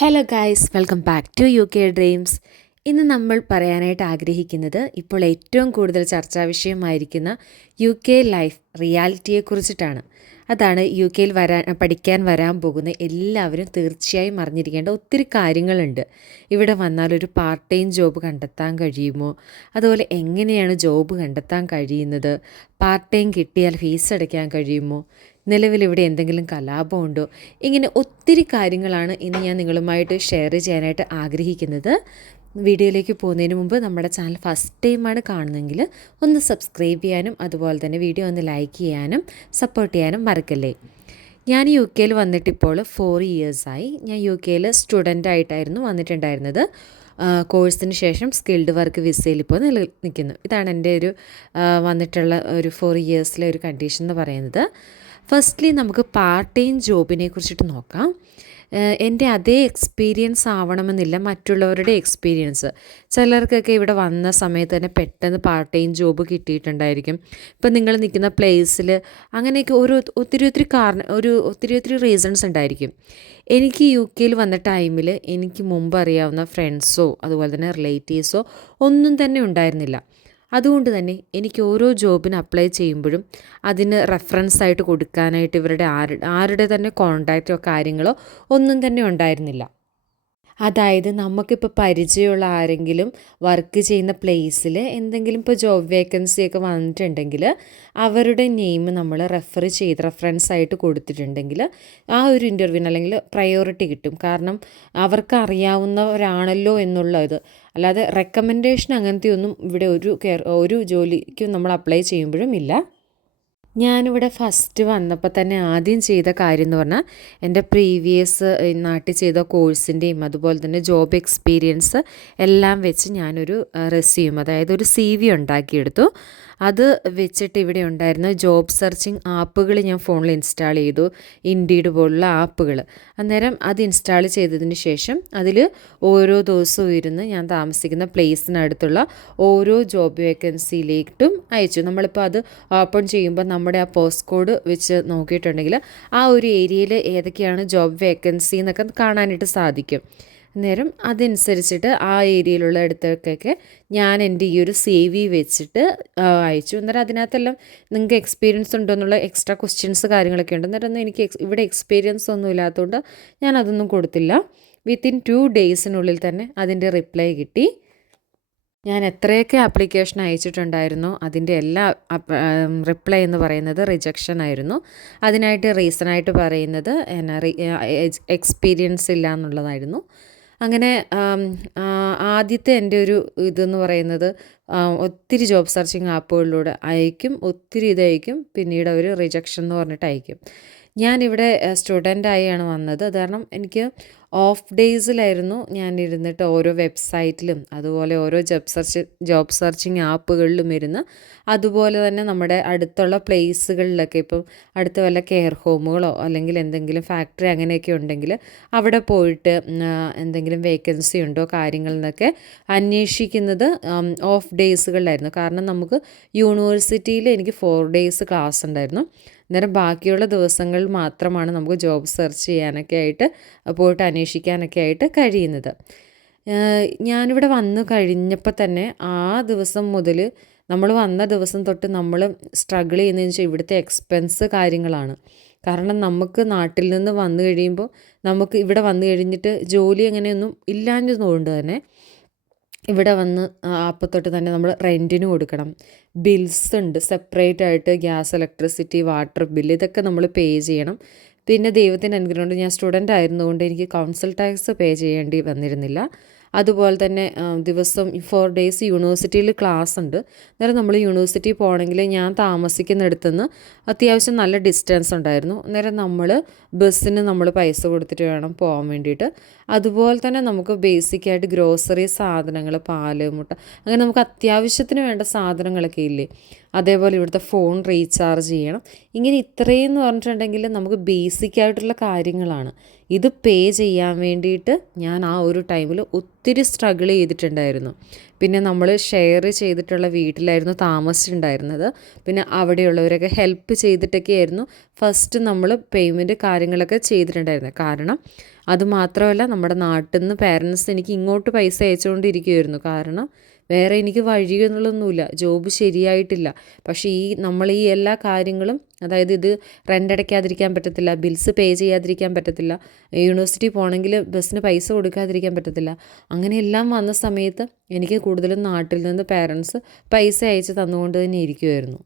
Hello guys, welcome back to U K dreams. ഇന്ന് നമ്മൾ പറയാനായിട്ട് ആഗ്രഹിക്കുന്നത് ഇപ്പോൾ ഏറ്റവും കൂടുതൽ ചർച്ചാ വിഷയമായിരിക്കുന്ന യു കെ ലൈഫ് റിയാലിറ്റിയെക്കുറിച്ചിട്ടാണ്. അതാണ് യു കെയിൽ പഠിക്കാൻ വരാൻ പോകുന്ന എല്ലാവരും തീർച്ചയായും അറിഞ്ഞിരിക്കേണ്ട ഒത്തിരി കാര്യങ്ങളുണ്ട്. ഇവിടെ വന്നാൽ ഒരു പാർട്ട് ടൈം ജോബ് കണ്ടെത്താൻ കഴിയുമോ, അതുപോലെ എങ്ങനെയാണ് ജോബ് കണ്ടെത്താൻ കഴിയുന്നത്, പാർട്ട് ടൈം കിട്ടിയാൽ ഫീസ് അടയ്ക്കാൻ കഴിയുമോ, നിലവിലിവിടെ എന്തെങ്കിലും കലാപമുണ്ടോ, ഇങ്ങനെ ഒത്തിരി കാര്യങ്ങളാണ് ഇന്ന് ഞാൻ നിങ്ങളുമായിട്ട് ഷെയർ ചെയ്യാനായിട്ട് ആഗ്രഹിക്കുന്നത്. വീഡിയോയിലേക്ക് പോകുന്നതിന് മുമ്പ് നമ്മുടെ ചാനൽ ഫസ്റ്റ് ടൈമാണ് കാണുന്നതെങ്കിൽ ഒന്ന് സബ്സ്ക്രൈബ് ചെയ്യാനും അതുപോലെ തന്നെ വീഡിയോ ഒന്ന് ലൈക്ക് ചെയ്യാനും സപ്പോർട്ട് ചെയ്യാനും മറക്കല്ലേ. ഞാൻ യു കെയിൽ വന്നിട്ടിപ്പോൾ 4 ഇയേഴ്സായി. ഞാൻ യു കെയിൽ സ്റ്റുഡൻ്റായിട്ടായിരുന്നു വന്നിട്ടുണ്ടായിരുന്നത്. കോഴ്സിന് ശേഷം സ്കിൽഡ് വർക്ക് വിസയിൽ ഇപ്പോൾ നിൽക്കുന്നു. ഇതാണ് എൻ്റെ ഒരു വന്നിട്ടുള്ള ഒരു 4 ഇയേഴ്സിലെ ഒരു കണ്ടീഷൻ എന്ന് പറയുന്നത്. ഫസ്റ്റ്ലി നമുക്ക് പാർട്ട് ടൈം ജോബിനെ കുറിച്ചിട്ട് നോക്കാം. എൻ്റെ അതേ എക്സ്പീരിയൻസ് ആവണമെന്നില്ല മറ്റുള്ളവരുടെ എക്സ്പീരിയൻസ്. ചിലർക്കൊക്കെ ഇവിടെ വന്ന സമയത്ത് തന്നെ പെട്ടെന്ന് പാർട്ട് ടൈം ജോബ് കിട്ടിയിട്ടുണ്ടായിരിക്കും. ഇപ്പം നിങ്ങൾ നിൽക്കുന്ന പ്ലേസിൽ അങ്ങനെയൊക്കെ ഒത്തിരി റീസൺസ് ഉണ്ടായിരിക്കും. എനിക്ക് യു കെയിൽ വന്ന ടൈമിൽ എനിക്ക് മുമ്പ് അറിയാവുന്ന ഫ്രണ്ട്സോ അതുപോലെ തന്നെ റിലേറ്റീവ്സോ ഒന്നും തന്നെ ഉണ്ടായിരുന്നില്ല. അതുകൊണ്ട് തന്നെ എനിക്ക് ഓരോ ജോബിന് അപ്ലൈ ചെയ്യുമ്പോഴും അതിന് റെഫറൻസ് ആയിട്ട് കൊടുക്കാനായിട്ട് ഇവരുടെ ആരുടെ തന്നെ കോൺടാക്റ്റോ കാര്യങ്ങളോ ഒന്നും തന്നെ ഉണ്ടായിരുന്നില്ല. അതായത് നമുക്കിപ്പോൾ പരിചയമുള്ള ആരെങ്കിലും വർക്ക് ചെയ്യുന്ന പ്ലേസിൽ എന്തെങ്കിലും ഇപ്പോൾ ജോബ് വേക്കൻസിയൊക്കെ വന്നിട്ടുണ്ടെങ്കിൽ അവരുടെ നെയിം നമ്മൾ റെഫറൻസ് ആയിട്ട് കൊടുത്തിട്ടുണ്ടെങ്കിൽ ആ ഒരു ഇൻ്റർവ്യൂവിന് അല്ലെങ്കിൽ പ്രയോറിറ്റി കിട്ടും. കാരണം അവർക്ക് അറിയാവുന്നവരാണല്ലോ എന്നുള്ളത്. അല്ലാതെ റെക്കമെൻഡേഷൻ അങ്ങനത്തെ ഒന്നും ഇവിടെ ഒരു ജോലിക്കും നമ്മൾ അപ്ലൈ ചെയ്യുമ്പോഴും ഇല്ല. ഞാനിവിടെ ഫസ്റ്റ് വന്നപ്പോൾ തന്നെ ആദ്യം ചെയ്ത കാര്യം എന്ന് പറഞ്ഞാൽ എൻ്റെ പ്രീവിയസ് നാട്ടിൽ ചെയ്ത കോഴ്സിൻ്റെയും അതുപോലെ തന്നെ ജോബ് എക്സ്പീരിയൻസ് എല്ലാം വെച്ച് ഞാനൊരു റെസ്യൂം, അതായത് ഒരു CV ഉണ്ടാക്കിയെടുത്തു. അത് വെച്ചിട്ട് ഇവിടെ ഉണ്ടായിരുന്ന ജോബ് സെർച്ചിങ് ആപ്പുകൾ ഞാൻ ഫോണിൽ ഇൻസ്റ്റാൾ ചെയ്തു, ഇൻഡീഡ് പോലുള്ള ആപ്പുകൾ. അന്നേരം അത് ഇൻസ്റ്റാൾ ചെയ്തതിന് ശേഷം അതിൽ ഓരോ ദിവസവും ഇരുന്ന് ഞാൻ താമസിക്കുന്ന പ്ലേസിനടുത്തുള്ള ഓരോ ജോബ് വേക്കൻസിയിലേക്കും അയച്ചു. നമ്മളിപ്പോൾ അത് ഓപ്പൺ ചെയ്യുമ്പോൾ നമ്മുടെ ആ പോസ്റ്റ് കോഡ് വെച്ച് നോക്കിയിട്ടുണ്ടെങ്കിൽ ആ ഒരു ഏരിയയിൽ ഏതൊക്കെയാണ് ജോബ് വേക്കൻസി എന്നൊക്കെ കാണാനായിട്ട് സാധിക്കും. അന്നേരം അതനുസരിച്ചിട്ട് ആ ഏരിയയിലുള്ള ഇടത്തൊക്കെ ഞാൻ എൻ്റെ ഈ ഒരു CV വെച്ചിട്ട് അയച്ചു. അന്നേരം അതിനകത്തെല്ലാം നിങ്ങൾക്ക് എക്സ്പീരിയൻസ് ഉണ്ടോ എന്നുള്ള എക്സ്ട്രാ ക്വസ്റ്റ്യൻസ് കാര്യങ്ങളൊക്കെ ഉണ്ട്. അന്നേരം എനിക്ക് ഇവിടെ എക്സ്പീരിയൻസ് ഒന്നും ഇല്ലാത്തതുകൊണ്ട് ഞാൻ അതൊന്നും കൊടുത്തില്ല. വിത്തിൻ 2 ഡേയ്സിനുള്ളിൽ തന്നെ അതിൻ്റെ റിപ്ലൈ കിട്ടി. ഞാൻ എത്രയൊക്കെ ആപ്ലിക്കേഷൻ അയച്ചിട്ടുണ്ടായിരുന്നോ അതിൻ്റെ എല്ലാ റിപ്ലൈ എന്ന് പറയുന്നത് റിജക്ഷൻ ആയിരുന്നു. അതിനായിട്ട് റീസണായിട്ട് പറയുന്നത് എക്സ്പീരിയൻസ് ഇല്ല എന്നുള്ളതായിരുന്നു. അങ്ങനെ ആദ്യത്തെ എൻ്റെ ഒരു ഇതെന്ന് പറയുന്നത് ഒത്തിരി ജോബ് സെർച്ചിങ് ആപ്പുകളിലൂടെ അയക്കും, ഒത്തിരി ഇതയക്കും, പിന്നീട് അവർ റിജക്ഷൻ എന്ന് പറഞ്ഞിട്ട് അയക്കും. ഞാനിവിടെ സ്റ്റുഡൻ്റായാണ് വന്നത്. അത് കാരണം എനിക്ക് ഓഫ് ഡേയ്സിലായിരുന്നു ഞാൻ ഇരുന്നിട്ട് ഓരോ വെബ്സൈറ്റിലും അതുപോലെ ഓരോ ജോബ് സെർച്ചിങ് ആപ്പുകളിലും ഇരുന്ന്, അതുപോലെ തന്നെ നമ്മുടെ അടുത്തുള്ള പ്ലേസുകളിലൊക്കെ ഇപ്പം അടുത്ത വല്ല കെയർ ഹോമുകളോ അല്ലെങ്കിൽ എന്തെങ്കിലും ഫാക്ടറി അങ്ങനെയൊക്കെ ഉണ്ടെങ്കിൽ അവിടെ പോയിട്ട് എന്തെങ്കിലും വേക്കൻസി ഉണ്ടോ കാര്യങ്ങളെന്നൊക്കെ അന്വേഷിക്കുന്നത് ഓഫ് ഡേയ്സുകളിലായിരുന്നു. കാരണം നമുക്ക് യൂണിവേഴ്സിറ്റിയിൽ എനിക്ക് 4 ഡേയ്സ് ക്ലാസ് ഉണ്ടായിരുന്നു. അന്നേരം ബാക്കിയുള്ള ദിവസങ്ങളിൽ മാത്രമാണ് നമുക്ക് ജോബ് സെർച്ച് ചെയ്യാനൊക്കെ ആയിട്ട് പോയിട്ട് അന്വേഷിക്കാനൊക്കെ ആയിട്ട് കഴിയുന്നത്. ഞാനിവിടെ വന്നു കഴിഞ്ഞപ്പോൾ തന്നെ ആ ദിവസം മുതൽ നമ്മൾ വന്ന ദിവസം തൊട്ട് നമ്മൾ സ്ട്രഗിൾ ചെയ്യുന്നതെന്ന് വെച്ചാൽ ഇവിടുത്തെ എക്സ്പെൻസ് കാര്യങ്ങളാണ്. കാരണം നമുക്ക് നാട്ടിൽ നിന്ന് വന്നു കഴിയുമ്പോൾ നമുക്ക് ഇവിടെ വന്നു കഴിഞ്ഞിട്ട് ജോലി അങ്ങനെയൊന്നും ഇല്ലാഞ്ഞതുകൊണ്ട് തന്നെ ഇവിടെ വന്ന് അപ്പോൾ തൊട്ട് തന്നെ നമ്മൾ റെൻറ്റിന് കൊടുക്കണം. ബിൽസ് ഉണ്ട് സെപ്പറേറ്റ് ആയിട്ട്, ഗ്യാസ്, ഇലക്ട്രിസിറ്റി, വാട്ടർ ബില്ല് ഇതൊക്കെ നമ്മൾ പേ ചെയ്യണം. പിന്നെ ദൈവത്തിൻ്റെ അനുഗ്രഹം കൊണ്ട് ഞാൻ സ്റ്റുഡൻ്റ് ആയിരുന്നുകൊണ്ട് എനിക്ക് കൗൺസിൽ ടാക്സ് പേ ചെയ്യേണ്ടി വന്നിരുന്നില്ല. അതുപോലെ തന്നെ ദിവസം 4 ഡേയ്സ് യൂണിവേഴ്സിറ്റിയിൽ ക്ലാസ് ഉണ്ട്. അന്നേരം നമ്മൾ യൂണിവേഴ്സിറ്റി പോകണമെങ്കിൽ ഞാൻ താമസിക്കുന്നിടത്തുനിന്ന് അത്യാവശ്യം നല്ല ഡിസ്റ്റൻസ് ഉണ്ടായിരുന്നു. അന്നേരം നമ്മൾ ബസ്സിന് നമ്മൾ പൈസ കൊടുത്തിട്ട് വേണം പോകാൻ വേണ്ടിയിട്ട്. അതുപോലെ തന്നെ നമുക്ക് ബേസിക്കായിട്ട് ഗ്രോസറി സാധനങ്ങൾ, പാല്, മുട്ട, അങ്ങനെ നമുക്ക് അത്യാവശ്യത്തിന് വേണ്ട സാധനങ്ങളൊക്കെ ഇല്ലേ, അതേപോലെ ഇവിടുത്തെ ഫോൺ റീചാർജ് ചെയ്യണം. ഇങ്ങനെ ഇത്രയും എന്ന് പറഞ്ഞിട്ടുണ്ടെങ്കിൽ നമുക്ക് ബേസിക്കായിട്ടുള്ള കാര്യങ്ങളാണ്. ഇത് പേ ചെയ്യാൻ വേണ്ടിയിട്ട് ഞാൻ ആ ഒരു ടൈമിൽ ഒത്തിരി സ്ട്രഗിൾ ചെയ്തിട്ടുണ്ടായിരുന്നു. പിന്നെ നമ്മൾ ഷെയർ ചെയ്തിട്ടുള്ള വീട്ടിലായിരുന്നു താമസിച്ചിട്ടുണ്ടായിരുന്നത്. പിന്നെ അവിടെയുള്ളവരൊക്കെ ഹെൽപ്പ് ചെയ്തിട്ടൊക്കെയായിരുന്നു ഫസ്റ്റ് നമ്മൾ പേയ്മെൻറ്റ് കാര്യങ്ങളൊക്കെ ചെയ്തിട്ടുണ്ടായിരുന്നത്. കാരണം അതുമാത്രമല്ല, നമ്മുടെ നാട്ടിൽ നിന്ന് പേരൻസ് എനിക്ക് ഇങ്ങോട്ട് പൈസ അയച്ചുകൊണ്ടിരിക്കുമായിരുന്നു. കാരണം വേറെ എനിക്ക് വഴികളൊന്നുമില്ല, ജോബ് ശരിയായിട്ടില്ല. പക്ഷേ നമ്മൾ ഈ എല്ലാ കാര്യങ്ങളും, അതായത് ഇത് റെൻ്റ് അടയ്ക്കാതിരിക്കാൻ പറ്റത്തില്ല, ബിൽസ് പേ ചെയ്യാതിരിക്കാൻ പറ്റത്തില്ല, യൂണിവേഴ്സിറ്റി പോകണമെങ്കിൽ ബസ്സിന് പൈസ കൊടുക്കാതിരിക്കാൻ പറ്റത്തില്ല. അങ്ങനെയെല്ലാം വന്ന സമയത്ത് എനിക്ക് കൂടുതലും നാട്ടിൽ നിന്ന് പേരൻസ് പൈസ അയച്ച് തന്നുകൊണ്ട് തന്നെ ഇരിക്കുമായിരുന്നു.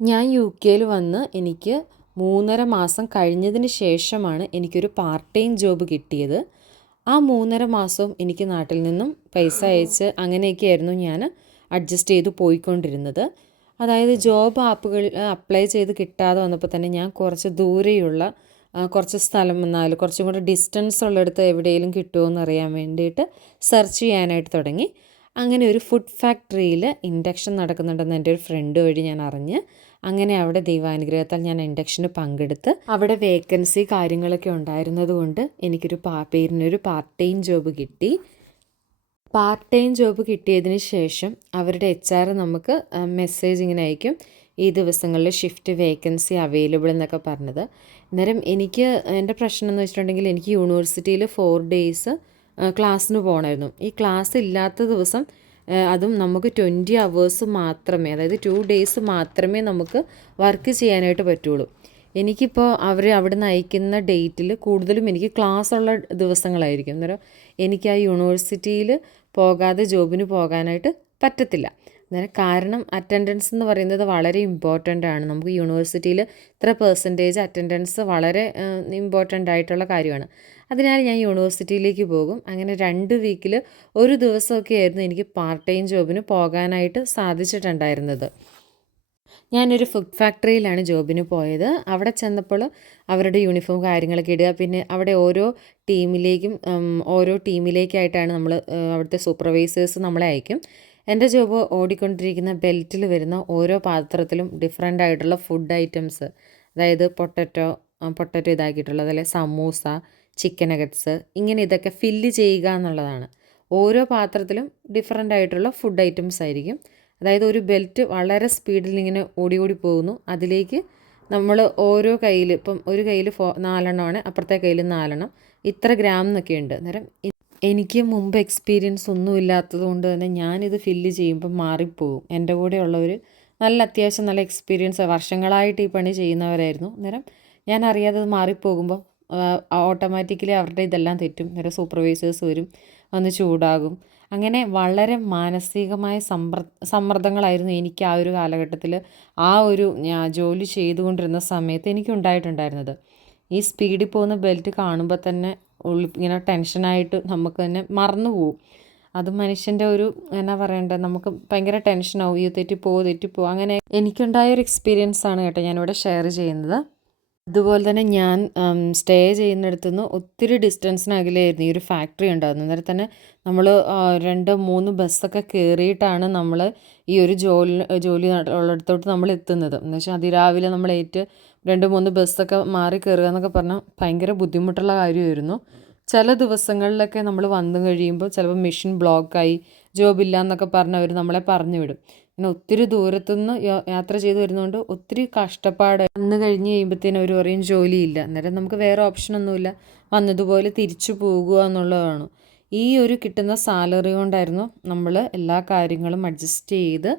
ഞാൻ UK വന്ന് എനിക്ക് 3.5 മാസം കഴിഞ്ഞതിന് ശേഷമാണ് എനിക്കൊരു പാർട്ട് ടൈം ജോബ് കിട്ടിയത്. ആ 3.5 മാസവും എനിക്ക് നാട്ടിൽ നിന്നും പൈസ അയച്ച് അങ്ങനെയൊക്കെയായിരുന്നു ഞാൻ അഡ്ജസ്റ്റ് ചെയ്ത് പോയിക്കൊണ്ടിരുന്നത്. അതായത് ജോബ് ആപ്പുകൾ അപ്ലൈ ചെയ്ത് കിട്ടാതെ വന്നപ്പോൾ തന്നെ ഞാൻ കുറച്ച് ദൂരെയുള്ള കുറച്ച് സ്ഥലം വന്നാൽ കുറച്ചും കൂടെ ഡിസ്റ്റൻസ് ഉള്ളിടത്ത് എവിടെയെങ്കിലും കിട്ടുമോ എന്ന് അറിയാൻ വേണ്ടിയിട്ട് സെർച്ച് ചെയ്യാനായിട്ട് തുടങ്ങി. അങ്ങനെ ഒരു ഫുഡ് ഫാക്ടറിയിൽ ഇൻഡക്ഷൻ നടക്കുന്നുണ്ടെന്ന് എൻ്റെ ഒരു ഫ്രണ്ട് വഴി ഞാൻ അറിഞ്ഞ്, അങ്ങനെ അവിടെ ദൈവാനുഗ്രഹത്താൽ ഞാൻ ഇൻഡക്ഷന് പങ്കെടുത്ത് അവിടെ വേക്കൻസി കാര്യങ്ങളൊക്കെ ഉണ്ടായിരുന്നത് കൊണ്ട് എനിക്കൊരു പേരിനൊരു പാർട്ട് ടൈം ജോബ് കിട്ടി. പാർട്ട് ടൈം ജോബ് കിട്ടിയതിന് ശേഷം അവരുടെ HR നമുക്ക് മെസ്സേജ് ഇങ്ങനെ അയക്കും, ഈ ദിവസങ്ങളിൽ ഷിഫ്റ്റ് വേക്കൻസി അവൈലബിൾ എന്നൊക്കെ പറഞ്ഞത്. അന്നേരം എൻ്റെ പ്രശ്നം എന്ന് വെച്ചിട്ടുണ്ടെങ്കിൽ എനിക്ക് യൂണിവേഴ്സിറ്റിയിൽ 4 days ക്ലാസ്സിന് പോകണമായിരുന്നു. ഈ ക്ലാസ് ഇല്ലാത്ത ദിവസം അതും നമുക്ക് 20 hours മാത്രമേ, അതായത് 2 days മാത്രമേ നമുക്ക് വർക്ക് ചെയ്യാനായിട്ട് പറ്റുള്ളൂ. എനിക്കിപ്പോൾ അവർ അവിടെ നിന്ന് അയക്കുന്ന ഡേറ്റിൽ കൂടുതലും എനിക്ക് ക്ലാസ് ഉള്ള ദിവസങ്ങളായിരിക്കും. അന്നേരം എനിക്ക് ആ യൂണിവേഴ്സിറ്റിയിൽ പോകാതെ ജോബിന് പോകാനായിട്ട് പറ്റത്തില്ല. അന്നേരം കാരണം അറ്റൻഡൻസ് എന്ന് പറയുന്നത് വളരെ ഇമ്പോർട്ടൻ്റ് ആണ്. നമുക്ക് യൂണിവേഴ്സിറ്റിയിൽ ഇത്ര പെർസെൻറ്റേജ് അറ്റൻഡൻസ് വളരെ ഇമ്പോർട്ടൻ്റ് ആയിട്ടുള്ള കാര്യമാണ്. അതിനാൽ ഞാൻ യൂണിവേഴ്സിറ്റിയിലേക്ക് പോകും. അങ്ങനെ 2 വീക്കിൽ ഒരു ദിവസമൊക്കെ ആയിരുന്നു എനിക്ക് പാർട്ട് ടൈം ജോബിന് പോകാനായിട്ട് സാധിച്ചിട്ടുണ്ടായിരുന്നത്. ഞാനൊരു ഫുഡ് ഫാക്ടറിയിലാണ് ജോബിന് പോയത്. അവിടെ ചെന്നപ്പോൾ അവരുടെ യൂണിഫോം കാര്യങ്ങളൊക്കെ ഇടുക, പിന്നെ അവിടെ ഓരോ ടീമിലേക്കായിട്ടാണ് അവിടുത്തെ സൂപ്പർവൈസേഴ്സ് നമ്മളെ അയക്കും. എൻ്റെ ജോബ് ഓടിക്കൊണ്ടിരിക്കുന്ന ബെൽറ്റിൽ വരുന്ന ഓരോ പാത്രത്തിലും ഡിഫറെൻ്റ് ആയിട്ടുള്ള ഫുഡ് ഐറ്റംസ്, അതായത് പൊട്ടറ്റോ ഇതാക്കിയിട്ടുള്ളത്, അല്ലെങ്കിൽ സമൂസ, ചിക്കൻ നഗറ്റ്സ്, ഇങ്ങനെ ഇതൊക്കെ ഫില്ല് ചെയ്യുക എന്നുള്ളതാണ്. ഓരോ പാത്രത്തിലും ഡിഫറെൻ്റ് ആയിട്ടുള്ള ഫുഡ് ഐറ്റംസ് ആയിരിക്കും. അതായത് ഒരു ബെൽറ്റ് വളരെ സ്പീഡിൽ ഇങ്ങനെ ഓടി പോകുന്നു. അതിലേക്ക് നമ്മൾ ഓരോ കയ്യിൽ, ഇപ്പം ഒരു കയ്യിൽ 4 എണ്ണമാണ്, അപ്പുറത്തെ കയ്യിൽ 4 എണ്ണം, ഇത്ര ഗ്രാം എന്നൊക്കെ ഉണ്ട്. അന്നേരം എനിക്ക് മുമ്പ് എക്സ്പീരിയൻസ് ഒന്നും ഇല്ലാത്തത് കൊണ്ട് തന്നെ ഞാനിത് ഫില്ല് ചെയ്യുമ്പോൾ മാറിപ്പോകും. എൻ്റെ കൂടെ ഉള്ളവർ അത്യാവശ്യം നല്ല എക്സ്പീരിയൻസ്, വർഷങ്ങളായിട്ട് ഈ പണി ചെയ്യുന്നവരായിരുന്നു. അന്നേരം ഞാൻ അറിയാതെ അത് മാറിപ്പോകുമ്പോൾ ഓട്ടോമാറ്റിക്കലി അവരുടെ ഇതെല്ലാം തെറ്റും. അന്നേരം സൂപ്പർവൈസേഴ്സ് വരും, വന്ന് ചൂടാകും. അങ്ങനെ വളരെ മാനസികമായ സമ്മർദ്ദങ്ങളായിരുന്നു എനിക്ക് ആ ഒരു കാലഘട്ടത്തിൽ, ഞാൻ ജോലി ചെയ്തുകൊണ്ടിരുന്ന സമയത്ത് എനിക്കുണ്ടായിട്ടുണ്ടായിരുന്നത്. ഈ സ്പീഡിൽ പോകുന്ന ബെൽറ്റ് കാണുമ്പോൾ തന്നെ ഇങ്ങനെ ടെൻഷനായിട്ട് നമുക്ക് തന്നെ മറന്നു പോവും. അത് മനുഷ്യൻ്റെ എന്നാ പറയണ്ടേ, നമുക്ക് ഭയങ്കര ടെൻഷനാവും. തെറ്റിപ്പോ അങ്ങനെ എനിക്കുണ്ടായൊരു എക്സ്പീരിയൻസ് ആണ് കേട്ടോ ഞാനിവിടെ ഷെയർ ചെയ്യുന്നത്. അതുപോലെ തന്നെ ഞാൻ സ്റ്റേ ചെയ്യുന്നിടത്തു നിന്ന് ഒത്തിരി ഡിസ്റ്റൻസിനകലെയായിരുന്നു ഈ ഒരു ഫാക്ടറി ഉണ്ടാകുന്നത്. അന്നേരം തന്നെ നമ്മൾ 2-3 ബസ്സൊക്കെ കയറിയിട്ടാണ് നമ്മൾ ഈ ഒരു ജോലി ഉള്ളിടത്തോട്ട് നമ്മൾ എത്തുന്നത്. എന്ന് വെച്ചാൽ അതിരാവിലെ നമ്മൾ 2-3 ബസ്സൊക്കെ മാറി കയറുക എന്നൊക്കെ പറഞ്ഞാൽ ഭയങ്കര ബുദ്ധിമുട്ടുള്ള കാര്യമായിരുന്നു. ചില ദിവസങ്ങളിലൊക്കെ നമ്മൾ വന്നു കഴിയുമ്പോൾ ചിലപ്പോൾ മെഷീൻ ബ്ലോക്കായി ജോബില്ല എന്നൊക്കെ പറഞ്ഞ് അവർ നമ്മളെ പറഞ്ഞു വിടും. പിന്നെ ഒത്തിരി ദൂരത്തുനിന്ന് യാത്ര ചെയ്ത് വരുന്നതുകൊണ്ട് ഒത്തിരി കഷ്ടപ്പാട്. വന്നു കഴിഞ്ഞ് കഴിയുമ്പോഴത്തേനും അവർ പറയും ജോലിയില്ല. അന്നേരം നമുക്ക് വേറെ ഓപ്ഷനൊന്നുമില്ല, വന്നതുപോലെ തിരിച്ചു പോകുക എന്നുള്ളതാണ്. ഈ ഒരു കിട്ടുന്ന സാലറി കൊണ്ടായിരുന്നു നമ്മൾ എല്ലാ കാര്യങ്ങളും അഡ്ജസ്റ്റ് ചെയ്ത്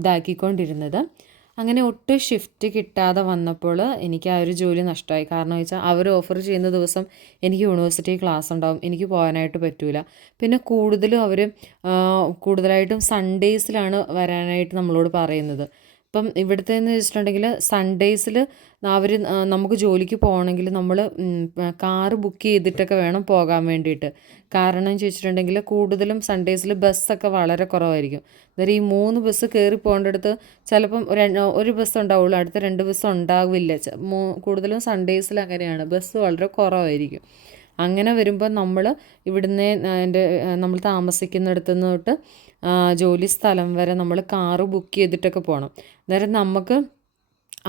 ഇതാക്കിക്കൊണ്ടിരുന്നത്. അങ്ങനെ ഒട്ടും ഷിഫ്റ്റ് കിട്ടാതെ വന്നപ്പോൾ എനിക്ക് ആ ഒരു ജോലി നഷ്ടമായി. കാരണം വെച്ചാൽ അവർ ഓഫർ ചെയ്യുന്ന ദിവസം എനിക്ക് യൂണിവേഴ്സിറ്റി ക്ലാസ് ഉണ്ടാവും, എനിക്ക് പോകാനായിട്ട് പറ്റില്ല. പിന്നെ കൂടുതലായിട്ടും സൺഡേയ്സിലാണ് വരാനായിട്ട് നമ്മളോട് പറയുന്നത്. ഇപ്പം ഇവിടുത്തെന്ന് വെച്ചിട്ടുണ്ടെങ്കിൽ സൺഡേയ്സിൽ നമുക്ക് ജോലിക്ക് പോകണമെങ്കിൽ നമ്മൾ കാറ് ബുക്ക് ചെയ്തിട്ടൊക്കെ വേണം പോകാൻ വേണ്ടിയിട്ട്. കാരണം ചോദിച്ചിട്ടുണ്ടെങ്കിൽ കൂടുതലും സൺഡേയ്സിൽ ബസ്സൊക്കെ വളരെ കുറവായിരിക്കും. അന്നേരം ഈ 3 ബസ് കയറി പോകേണ്ടടുത്ത് ചിലപ്പം ഒരു ബസ് ഉണ്ടാവുള്ളൂ, അടുത്ത 2 ബസ് ഉണ്ടാവില്ല. കൂടുതലും സൺഡേയ്സിൽ അങ്ങനെയാണ്, ബസ് വളരെ കുറവായിരിക്കും. അങ്ങനെ വരുമ്പോൾ നമ്മൾ ഇവിടുന്ന് നമ്മൾ താമസിക്കുന്നിടത്തു നിന്ന് തൊട്ട് ജോലി സ്ഥലം വരെ നമ്മൾ കാറ് ബുക്ക് ചെയ്തിട്ടൊക്കെ പോകണം. അന്നേരം നമുക്ക്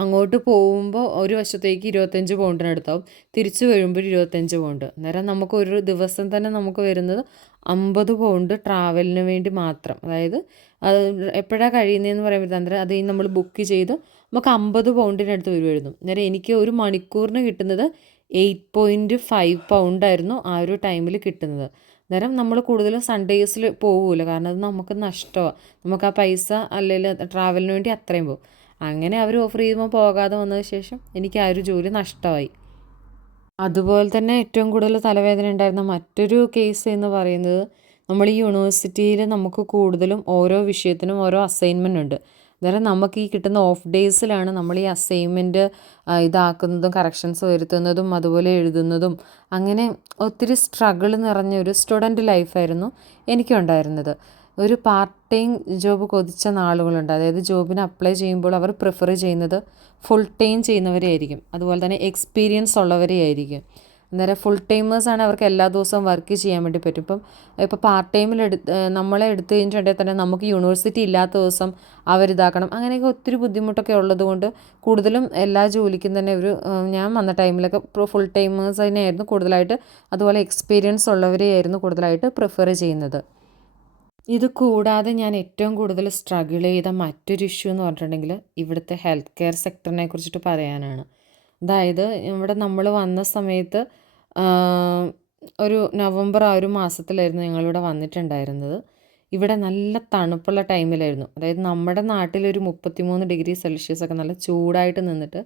അങ്ങോട്ട് പോകുമ്പോൾ ഒരു വശത്തേക്ക് 25 പൗണ്ടിനടുത്താവും, തിരിച്ച് വരുമ്പോൾ 25 പൗണ്ട്. അന്നേരം നമുക്ക് ഒരു ദിവസം തന്നെ നമുക്ക് വരുന്നത് 50 പൗണ്ട് ട്രാവലിന് വേണ്ടി മാത്രം. അതായത് അത് എപ്പോഴാണ് കഴിയുന്നതെന്ന് പറയാൻ പറ്റില്ല. അന്നേരം അത് നമ്മൾ ബുക്ക് ചെയ്ത് നമുക്ക് 50 പൗണ്ടിനടുത്ത് വരുമായിരുന്നു. അന്നേരം എനിക്ക് ഒരു മണിക്കൂറിന് കിട്ടുന്നത് 8.5 പൗണ്ടായിരുന്നു ആ ഒരു ടൈമിൽ കിട്ടുന്നത്. അന്നേരം നമ്മൾ കൂടുതലും സൺഡേസിൽ പോകില്ല, കാരണം അത് നമുക്ക് നഷ്ടമാണ്. നമുക്ക് ആ പൈസ അല്ലെങ്കിൽ ട്രാവലിന് വേണ്ടി അത്രയും പോകും. അങ്ങനെ അവർ ഓഫർ ചെയ്യുമ്പോൾ പോകാതെ വന്നതിന് ശേഷം എനിക്ക് ആ ഒരു ജോലി നഷ്ടമായി. അതുപോലെ തന്നെ ഏറ്റവും കൂടുതൽ തലവേദന ഉണ്ടായിരുന്ന മറ്റൊരു കേസ് എന്ന് പറയുന്നത്, നമ്മൾ ഈ യൂണിവേഴ്സിറ്റിയിൽ നമുക്ക് കൂടുതലും ഓരോ വിഷയത്തിനും ഓരോ അസൈൻമെൻ്റ് ഉണ്ട്. അന്നേരം നമുക്ക് ഈ കിട്ടുന്ന ഓഫ് ഡേയ്സിലാണ് നമ്മൾ ഈ അസൈൻമെൻറ്റ് ഇതാക്കുന്നതും കറക്ഷൻസ് വരുത്തുന്നതും അതുപോലെ എഴുതുന്നതും. അങ്ങനെ ഒത്തിരി സ്ട്രഗിൾ നിറഞ്ഞ ഒരു സ്റ്റുഡൻറ്റ് ലൈഫായിരുന്നു എനിക്കുണ്ടായിരുന്നത്. ഒരു പാർട്ട് ടൈം ജോബ് കൊതിച്ച നാളുകളുണ്ട്. അതായത് ജോബിന് അപ്ലൈ ചെയ്യുമ്പോൾ അവർ പ്രിഫർ ചെയ്യുന്നത് ഫുൾ ടൈം ചെയ്യുന്നവരെ ആയിരിക്കും, അതുപോലെ തന്നെ എക്സ്പീരിയൻസ് ഉള്ളവരെ ആയിരിക്കും. അന്നേരം ഫുൾ ടൈമേഴ്സാണ് അവർക്ക് എല്ലാ ദിവസവും വർക്ക് ചെയ്യാൻ വേണ്ടി പറ്റും. ഇപ്പോൾ പാർട്ട് ടൈമിൽ നമ്മളെ എടുത്തു കഴിഞ്ഞിട്ടുണ്ടെങ്കിൽ തന്നെ നമുക്ക് യൂണിവേഴ്സിറ്റി ഇല്ലാത്ത ദിവസം അവരിതാക്കണം. അങ്ങനെയൊക്കെ ഒത്തിരി ബുദ്ധിമുട്ടൊക്കെ ഉള്ളതുകൊണ്ട് കൂടുതലും എല്ലാ ജോലിക്കും തന്നെ ഞാൻ വന്ന ടൈമിലൊക്കെ ഫുൾ ടൈമേഴ്സ് തന്നെയായിരുന്നു കൂടുതലായിട്ട്, അതുപോലെ എക്സ്പീരിയൻസ് ഉള്ളവരെയായിരുന്നു കൂടുതലായിട്ട് പ്രിഫർ ചെയ്യുന്നത്. ഇത് കൂടാതെ ഞാൻ ഏറ്റവും കൂടുതൽ സ്ട്രഗിൾ ചെയ്ത മറ്റൊരു ഇഷ്യൂ എന്ന് പറഞ്ഞിട്ടുണ്ടെങ്കിൽ ഇവിടുത്തെ ഹെൽത്ത് കെയർ സെക്ടറിനെ കുറിച്ചിട്ട് പറയാനാണ്. അതായത് ഇവിടെ നമ്മൾ വന്ന സമയത്ത് ഒരു നവംബർ ആ ഒരു മാസത്തിലായിരുന്നു ഞങ്ങളിവിടെ വന്നിട്ടുണ്ടായിരുന്നത്. ഇവിടെ നല്ല തണുപ്പുള്ള ടൈമിലായിരുന്നു. അതായത് നമ്മുടെ നാട്ടിലൊരു 33 ഡിഗ്രി സെൽഷ്യസ് ഒക്കെ നല്ല ചൂടായിട്ട് നിന്നിട്ട്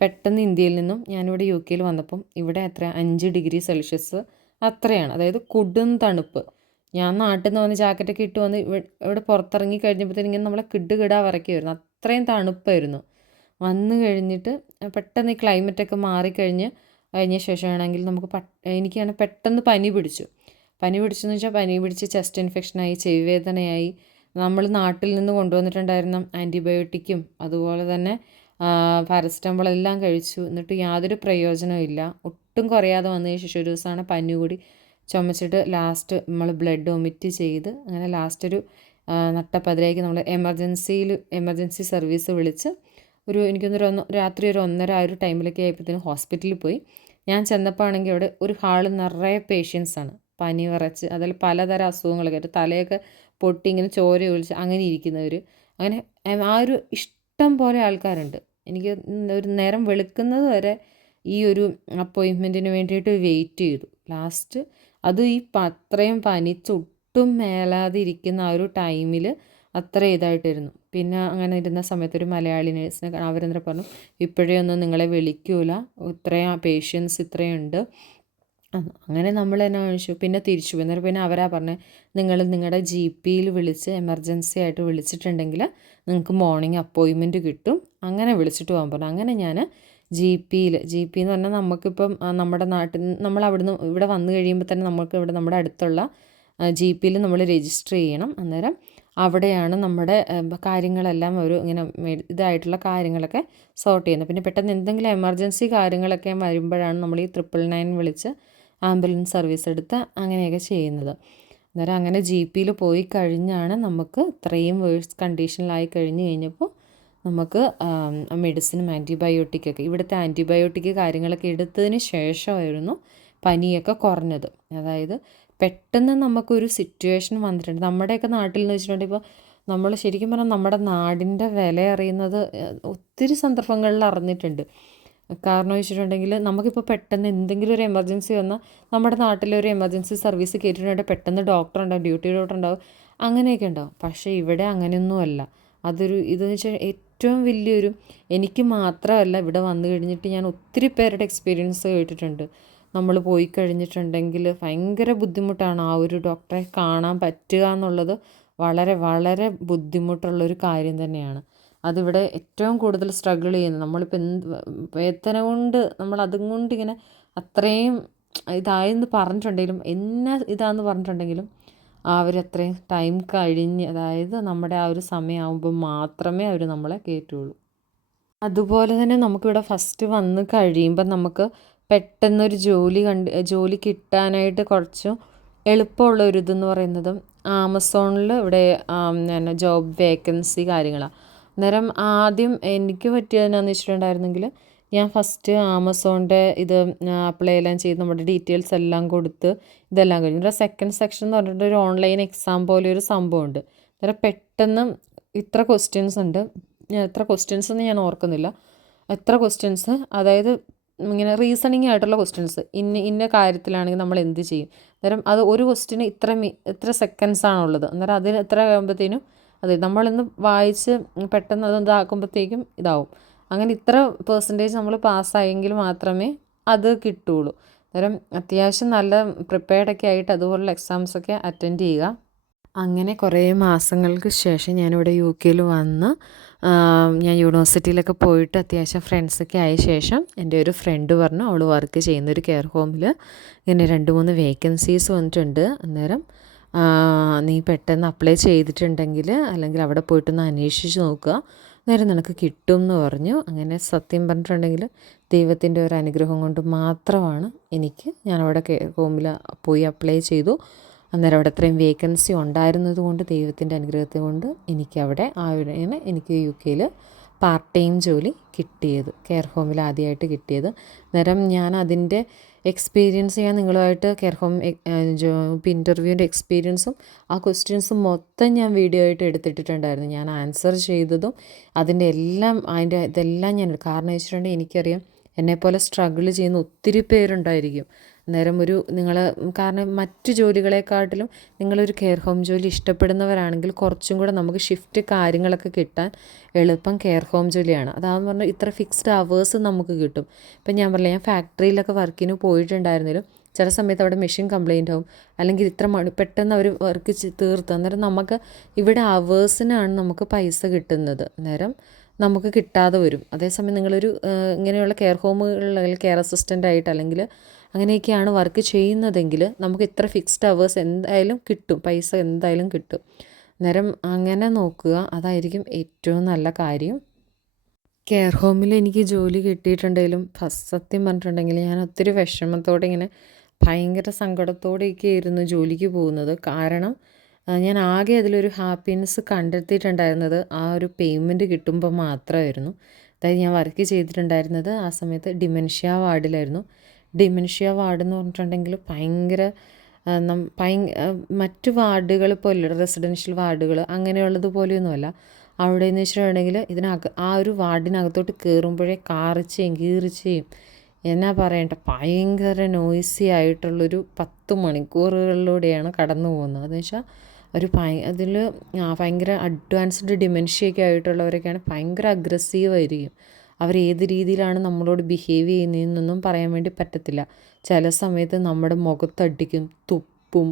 പെട്ടെന്ന് ഇന്ത്യയിൽ നിന്നും ഞാനിവിടെ യു കെയിൽ വന്നപ്പം ഇവിടെ എത്ര 5 ഡിഗ്രി സെൽഷ്യസ് അത്രയാണ്. അതായത് കൊടും തണുപ്പ്. ഞാൻ നാട്ടിൽ നിന്ന് വന്ന് ജാക്കറ്റൊക്കെ ഇട്ട് വന്ന് ഇവിടെ പുറത്തിറങ്ങി കഴിഞ്ഞപ്പോഴത്തേനും ഇങ്ങനെ നമ്മളെ കിടുകിടാ വിറയ്ക്കുമായിരുന്നു. അത്രയും തണുപ്പായിരുന്നു. വന്നു കഴിഞ്ഞിട്ട് പെട്ടെന്ന് ഈ ക്ലൈമറ്റൊക്കെ കഴിഞ്ഞ ശേഷമാണെങ്കിൽ എനിക്കാണെങ്കിൽ പെട്ടെന്ന് പനി പിടിച്ചു. പനി പിടിച്ചെന്ന് വെച്ചാൽ പനി പിടിച്ച് ചെസ്റ്റ് ഇൻഫെക്ഷനായി, ചെവി വേദനയായി. നമ്മൾ നാട്ടിൽ നിന്ന് കൊണ്ടുവന്നിട്ടുണ്ടായിരുന്ന ആൻറ്റിബയോട്ടിക്കും അതുപോലെ തന്നെ പാരസെറ്റമോൾ എല്ലാം കഴിച്ചു. എന്നിട്ട് യാതൊരു പ്രയോജനവും ഇല്ല. ഒട്ടും കുറയാതെ വന്നതിന് ശേഷം ഒരു ദിവസമാണ് പനി കൂടി ചുമച്ചിട്ട് ലാസ്റ്റ് നമ്മൾ ബ്ലഡ് വൊമിറ്റ് ചെയ്ത് അങ്ങനെ ലാസ്റ്റ് ഒരു നട്ടപ്പതിരേക്ക് നമ്മൾ എമർജൻസി സർവീസ് വിളിച്ച് എനിക്കൊന്നൊരു രാത്രി ഒരു 1:30 ആ ഒരു ടൈമിലൊക്കെ ആയപ്പോഴത്തേനും ഹോസ്പിറ്റലിൽ പോയി. ഞാൻ ചെന്നപ്പോൾ ആണെങ്കിൽ അവിടെ ഒരു ഹാള് നിറയെ പേഷ്യൻസാണ്, പനി വിറച്ച് അതിൽ പലതരം അസുഖങ്ങളൊക്കെ ആയിട്ട് തലയൊക്കെ പൊട്ടി ഇങ്ങനെ ചോര ഒലിച്ച് അങ്ങനെ ഇരിക്കുന്നവർ. അങ്ങനെ ആ ഒരു ഇഷ്ടം പോലെ ആൾക്കാരുണ്ട്. എനിക്ക് ഒരു നേരം വെളുക്കുന്നത് വരെ ഈ ഒരു അപ്പോയിൻമെൻറ്റിന് വേണ്ടിയിട്ട് വെയിറ്റ് ചെയ്തു. ലാസ്റ്റ് അത് അത്രയും പനിച്ചൊട്ടും മേലാതിരിക്കുന്ന ആ ഒരു ടൈമിൽ അത്ര ഇതായിട്ടിരുന്നു. പിന്നെ അങ്ങനെ ഇരുന്ന സമയത്ത് ഒരു മലയാളി നേഴ്സിനെ അവരെന്താ പറഞ്ഞു, ഇപ്പോഴേ ഒന്നും നിങ്ങളെ വിളിക്കൂല, ഇത്രയും പേഷ്യൻസ് ഇത്രയുണ്ട്. അങ്ങനെ നമ്മൾ തന്നെ കഴിച്ചു. പിന്നെ തിരിച്ചു പോയി. അന്നേരം പിന്നെ അവരാ പറഞ്ഞത്, നിങ്ങൾ നിങ്ങളുടെ GPയിൽ വിളിച്ച് എമർജൻസി ആയിട്ട് വിളിച്ചിട്ടുണ്ടെങ്കിൽ നിങ്ങൾക്ക് മോർണിംഗ് അപ്പോയിൻമെൻറ്റ് കിട്ടും, അങ്ങനെ വിളിച്ചിട്ട് പോകാൻ പറഞ്ഞു. അങ്ങനെ ഞാൻ ജി പി എന്ന് പറഞ്ഞാൽ നമുക്കിപ്പം നമ്മുടെ നാട്ടിൽ നമ്മൾ അവിടുന്ന് ഇവിടെ വന്നു കഴിയുമ്പോൾ തന്നെ നമുക്ക് ഇവിടെ നമ്മുടെ അടുത്തുള്ള GPയിൽ നമ്മൾ രജിസ്റ്റർ ചെയ്യണം. അന്നേരം അവിടെയാണ് നമ്മുടെ കാര്യങ്ങളെല്ലാം ഒരു ഇങ്ങനെ ഇതായിട്ടുള്ള കാര്യങ്ങളൊക്കെ സോർട്ട് ചെയ്യുന്നത്. പിന്നെ പെട്ടെന്ന് എന്തെങ്കിലും എമർജൻസി കാര്യങ്ങളൊക്കെ വരുമ്പോഴാണ് നമ്മൾ ഈ 999 വിളിച്ച് ആംബുലൻസ് സർവീസ് എടുത്ത് അങ്ങനെയൊക്കെ ചെയ്യുന്നത്. അന്നേരം അങ്ങനെ GPയിൽ പോയി കഴിഞ്ഞാണ് നമുക്ക് ഇത്രയും വേഴ്സ് കണ്ടീഷനിലായി കഴിഞ്ഞപ്പോൾ നമുക്ക് മെഡിസിനും ആൻറ്റിബയോട്ടിക്കൊക്കെ ഇവിടുത്തെ ആൻറ്റിബയോട്ടിക് കാര്യങ്ങളൊക്കെ എടുത്തതിന് ശേഷമായിരുന്നു പനിയൊക്കെ കുറഞ്ഞത്. അതായത് പെട്ടെന്ന് നമുക്കൊരു സിറ്റുവേഷൻ വന്നിട്ടുണ്ട്. നമ്മുടെയൊക്കെ നാട്ടിൽ എന്ന് വെച്ചിട്ടുണ്ടെങ്കിൽ ഇപ്പോൾ നമ്മൾ ശരിക്കും പറഞ്ഞാൽ നമ്മുടെ നാടിൻ്റെ വില അറിയുന്നത് ഒത്തിരി സന്ദർഭങ്ങളിൽ അറിഞ്ഞിട്ടുണ്ട്. കാരണം വെച്ചിട്ടുണ്ടെങ്കിൽ നമുക്കിപ്പോൾ പെട്ടെന്ന് എന്തെങ്കിലും ഒരു എമർജൻസി വന്നാൽ നമ്മുടെ നാട്ടിലൊരു എമർജൻസി സർവീസ് കയറ്റിയിട്ടുണ്ടെങ്കിൽ പെട്ടെന്ന് ഡോക്ടർ ഉണ്ടാവും, ഡ്യൂട്ടി ഡോക്ടർ ഉണ്ടാവും, അങ്ങനെയൊക്കെ ഉണ്ടാവും. പക്ഷേ ഇവിടെ അങ്ങനെയൊന്നുമല്ല. ഇതെന്ന് വെച്ചാൽ ഏറ്റവും വലിയൊരു, എനിക്ക് മാത്രമല്ല ഇവിടെ വന്നു കഴിഞ്ഞിട്ട് ഞാൻ ഒത്തിരി പേരുടെ എക്സ്പീരിയൻസ് കേട്ടിട്ടുണ്ട്. നമ്മൾ പോയി കഴിഞ്ഞിട്ടുണ്ടെങ്കിൽ ഭയങ്കര ബുദ്ധിമുട്ടാണ് ആ ഒരു ഡോക്ടറെ കാണാൻ പറ്റുക എന്നുള്ളത്. വളരെ വളരെ ബുദ്ധിമുട്ടുള്ളൊരു കാര്യം തന്നെയാണ്. അതിവിടെ ഏറ്റവും കൂടുതൽ സ്ട്രഗിൾ ചെയ്യുന്നത് നമ്മളിപ്പോൾ വേദന കൊണ്ട് നമ്മൾ അതും കൊണ്ട് ഇങ്ങനെ അത്രയും ഇതായെന്ന് പറഞ്ഞിട്ടുണ്ടെങ്കിലും ഇതാന്ന് പറഞ്ഞിട്ടുണ്ടെങ്കിലും അവരത്രയും ടൈം കഴിഞ്ഞ്, അതായത് നമ്മുടെ ആ ഒരു സമയമാകുമ്പോൾ മാത്രമേ അവർ നമ്മളെ കയറ്റുള്ളൂ. അതുപോലെ തന്നെ നമുക്കിവിടെ ഫസ്റ്റ് വന്ന് കഴിയുമ്പോൾ നമുക്ക് പെട്ടെന്നൊരു ജോലി കിട്ടാനായിട്ട് കുറച്ച് എളുപ്പമുള്ള ഇതെന്ന് പറയുന്നത് ആമസോണിൽ ഇവിടെ ജോബ് വേക്കൻസി കാര്യങ്ങളാണ്. അന്നേരം ആദ്യം എനിക്ക് പറ്റിയത് എന്നാന്ന് വെച്ചിട്ടുണ്ടായിരുന്നെങ്കിൽ ഞാൻ ഫസ്റ്റ് ആമസോണിൻ്റെ ഇത് അപ്ലൈ എല്ലാം ചെയ്ത് നമ്മുടെ ഡീറ്റെയിൽസ് എല്ലാം കൊടുത്ത് ഇതെല്ലാം കഴിഞ്ഞു. ഇവിടെ സെക്കൻഡ് സെക്ഷൻ എന്ന് പറഞ്ഞിട്ട് ഒരു ഓൺലൈൻ എക്സാം പോലെ ഒരു സംഭവമുണ്ട്. അന്നേരം പെട്ടെന്ന് ഇത്ര ക്വസ്റ്റ്യൻസ് ഉണ്ട്. എത്ര ക്വസ്റ്റ്യൻസ് എന്ന് ഞാൻ ഓർക്കുന്നില്ല. എത്ര ക്വസ്റ്റ്യൻസ്, അതായത് ഇങ്ങനെ റീസണിങ് ആയിട്ടുള്ള ക്വസ്റ്റ്യൻസ്, ഇന്ന കാര്യത്തിലാണെങ്കിൽ നമ്മൾ എന്ത് ചെയ്യും. അന്നേരം അത് ഒരു ക്വസ്റ്റ്യന് ഇത്ര സെക്കൻഡ്സ് ആണുള്ളത്. അന്നേരം അതിന് എത്ര ആകുമ്പോഴത്തേനും അതെ നമ്മളിന്ന് വായിച്ച് പെട്ടെന്ന് അത് ഇതാക്കുമ്പോഴത്തേക്കും ഇതാവും. അങ്ങനെ ഇത്ര പെർസെൻറ്റേജ് നമ്മൾ പാസ്സായെങ്കിൽ മാത്രമേ അത് കിട്ടുകയുള്ളൂ. അന്നേരം അത്യാവശ്യം നല്ല പ്രിപ്പയർഡൊക്കെ ആയിട്ട് അതുപോലുള്ള എക്സാംസൊക്കെ അറ്റൻഡ് ചെയ്യുക. അങ്ങനെ കുറേ മാസങ്ങൾക്ക് ശേഷം ഞാനിവിടെ യു കെയിൽ വന്ന് ഞാൻ യൂണിവേഴ്സിറ്റിയിലൊക്കെ പോയിട്ട് അത്യാവശ്യം ഫ്രണ്ട്സൊക്കെ ആയ ശേഷം എൻ്റെ ഒരു ഫ്രണ്ട് പറഞ്ഞു അവൾ വർക്ക് ചെയ്യുന്നൊരു കെയർ ഹോമിൽ ഇങ്ങനെ 2-3 വേക്കൻസീസ് വന്നിട്ടുണ്ട്. അന്നേരം നീ പെട്ടെന്ന് അപ്ലൈ ചെയ്തിട്ടുണ്ടെങ്കിൽ അല്ലെങ്കിൽ അവിടെ പോയിട്ടൊന്ന് അന്വേഷിച്ച് നോക്കുക, അന്നേരം നിനക്ക് കിട്ടും എന്ന് പറഞ്ഞു. അങ്ങനെ സത്യം പറഞ്ഞിട്ടുണ്ടെങ്കിൽ ദൈവത്തിൻ്റെ ഒരു അനുഗ്രഹം കൊണ്ട് മാത്രമാണ് ഞാനവിടെ കെയർ ഹോമിൽ പോയി അപ്ലൈ ചെയ്തു. അന്നേരം അവിടെ അത്രയും വേക്കൻസി ഉണ്ടായിരുന്നത് കൊണ്ട് ദൈവത്തിൻ്റെ അനുഗ്രഹത്തെ കൊണ്ട് എനിക്കവിടെ എനിക്ക് യു കെയിൽ പാർട്ട് ടൈം ജോലി കിട്ടിയത്, കെയർ ഹോമിൽ ആദ്യമായിട്ട് കിട്ടിയത്. അന്നേരം ഞാൻ അതിൻ്റെ എക്സ്പീരിയൻസ് ഞാൻ നിങ്ങളുമായിട്ട് കെയർ ഹോം ഇൻ്റർവ്യൂവിൻ്റെ എക്സ്പീരിയൻസും ആ ക്വസ്റ്റ്യൻസും മൊത്തം ഞാൻ വീഡിയോ ആയിട്ട് എടുത്തിട്ടുണ്ടായിരുന്നു. ഞാൻ ആൻസർ ചെയ്തതും അതിൻ്റെ എല്ലാം ഇതെല്ലാം ഞാൻ കാരണം വെച്ചിട്ടുണ്ടെങ്കിൽ എനിക്കറിയാം എന്നെപ്പോലെ സ്ട്രഗിൾ ചെയ്യുന്ന ഒത്തിരി പേരുണ്ടായിരിക്കും. അന്നേരം കാരണം മറ്റു ജോലികളെക്കാട്ടിലും നിങ്ങളൊരു കെയർ ഹോം ജോലി ഇഷ്ടപ്പെടുന്നവരാണെങ്കിൽ കുറച്ചും കൂടെ നമുക്ക് ഷിഫ്റ്റ് കാര്യങ്ങളൊക്കെ കിട്ടാൻ എളുപ്പം കെയർ ഹോം ജോലിയാണ്. അതാണെന്ന് പറഞ്ഞാൽ ഇത്ര ഫിക്സ്ഡ് അവേഴ്സ് നമുക്ക് കിട്ടും. ഇപ്പം ഞാൻ പറഞ്ഞില്ല, ഞാൻ ഫാക്ടറിയിലൊക്കെ വർക്കിന് പോയിട്ടുണ്ടായിരുന്നാലും ചില സമയത്ത് അവിടെ മെഷീൻ കംപ്ലൈൻ്റ് ആവും, അല്ലെങ്കിൽ ഇത്ര പെട്ടെന്ന് അവർ വർക്ക് തീർത്ത്, അന്നേരം നമുക്ക് ഇവിടെ അവേഴ്സിനാണ് നമുക്ക് പൈസ കിട്ടുന്നത്. അന്നേരം നമുക്ക് കിട്ടാതെ വരും. അതേസമയം നിങ്ങളൊരു ഇങ്ങനെയുള്ള കെയർ ഹോമുകളിൽ കെയർ അസിസ്റ്റൻ്റ് ആയിട്ട് അല്ലെങ്കിൽ അങ്ങനെയൊക്കെയാണ് വർക്ക് ചെയ്യുന്നതെങ്കിൽ നമുക്ക് ഇത്ര ഫിക്സ്ഡ് അവേഴ്സ് എന്തായാലും കിട്ടും, പൈസ എന്തായാലും കിട്ടും. അന്നേരം അങ്ങനെ നോക്കുക, അതായിരിക്കും ഏറ്റവും നല്ല കാര്യം. കെയർ ഹോമിൽ എനിക്ക് ജോലി കിട്ടിയിട്ടുണ്ടെങ്കിലും സത്യം പറഞ്ഞിട്ടുണ്ടെങ്കിൽ ഞാൻ ഒത്തിരി വിഷമത്തോടെ ഇങ്ങനെ ഭയങ്കര സങ്കടത്തോടെയൊക്കെ ആയിരുന്നു ജോലിക്ക് പോകുന്നത്. കാരണം ഞാൻ ആകെ അതിലൊരു ഹാപ്പിനെസ് കണ്ടെത്തിയിട്ടുണ്ടായിരുന്നത് ആ ഒരു പേയ്മെൻറ്റ് കിട്ടുമ്പോൾ മാത്രമായിരുന്നു. അതായത് ഞാൻ വർക്ക് ചെയ്തിട്ടുണ്ടായിരുന്നത് ആ സമയത്ത് ഡിമെൻഷ്യ വാർഡിലായിരുന്നു. ഡിമെൻഷ്യ വാർഡ് എന്ന് പറഞ്ഞിട്ടുണ്ടെങ്കിൽ ഭയങ്കര മറ്റു വാർഡുകൾ പോലെ റെസിഡൻഷ്യൽ വാർഡുകൾ അങ്ങനെയുള്ളത് പോലെയൊന്നുമല്ല. അവിടെ എന്ന് വെച്ചിട്ടുണ്ടെങ്കിൽ ആ ഒരു വാർഡിനകത്തോട്ട് കയറുമ്പോഴേ കാറിച്ചയും കീറിച്ചയും എന്നാ പറയണ്ട ഭയങ്കര നോയ്സി ആയിട്ടുള്ളൊരു 10 മണിക്കൂറുകളിലൂടെയാണ് കടന്നു പോകുന്നത്. എന്ന് വെച്ചാൽ അതിൽ ഭയങ്കര അഡ്വാൻസ്ഡ് ഡിമെൻഷ്യയൊക്കെ ആയിട്ടുള്ളവരൊക്കെയാണ് ഭയങ്കര അഗ്രസീവായിരിക്കും. അവരേത് രീതിയിലാണ് നമ്മളോട് ബിഹേവ് ചെയ്യുന്നതെന്നൊന്നും പറയാൻ വേണ്ടി പറ്റത്തില്ല. ചില സമയത്ത് നമ്മുടെ മുഖത്തടിക്കും, തുപ്പും.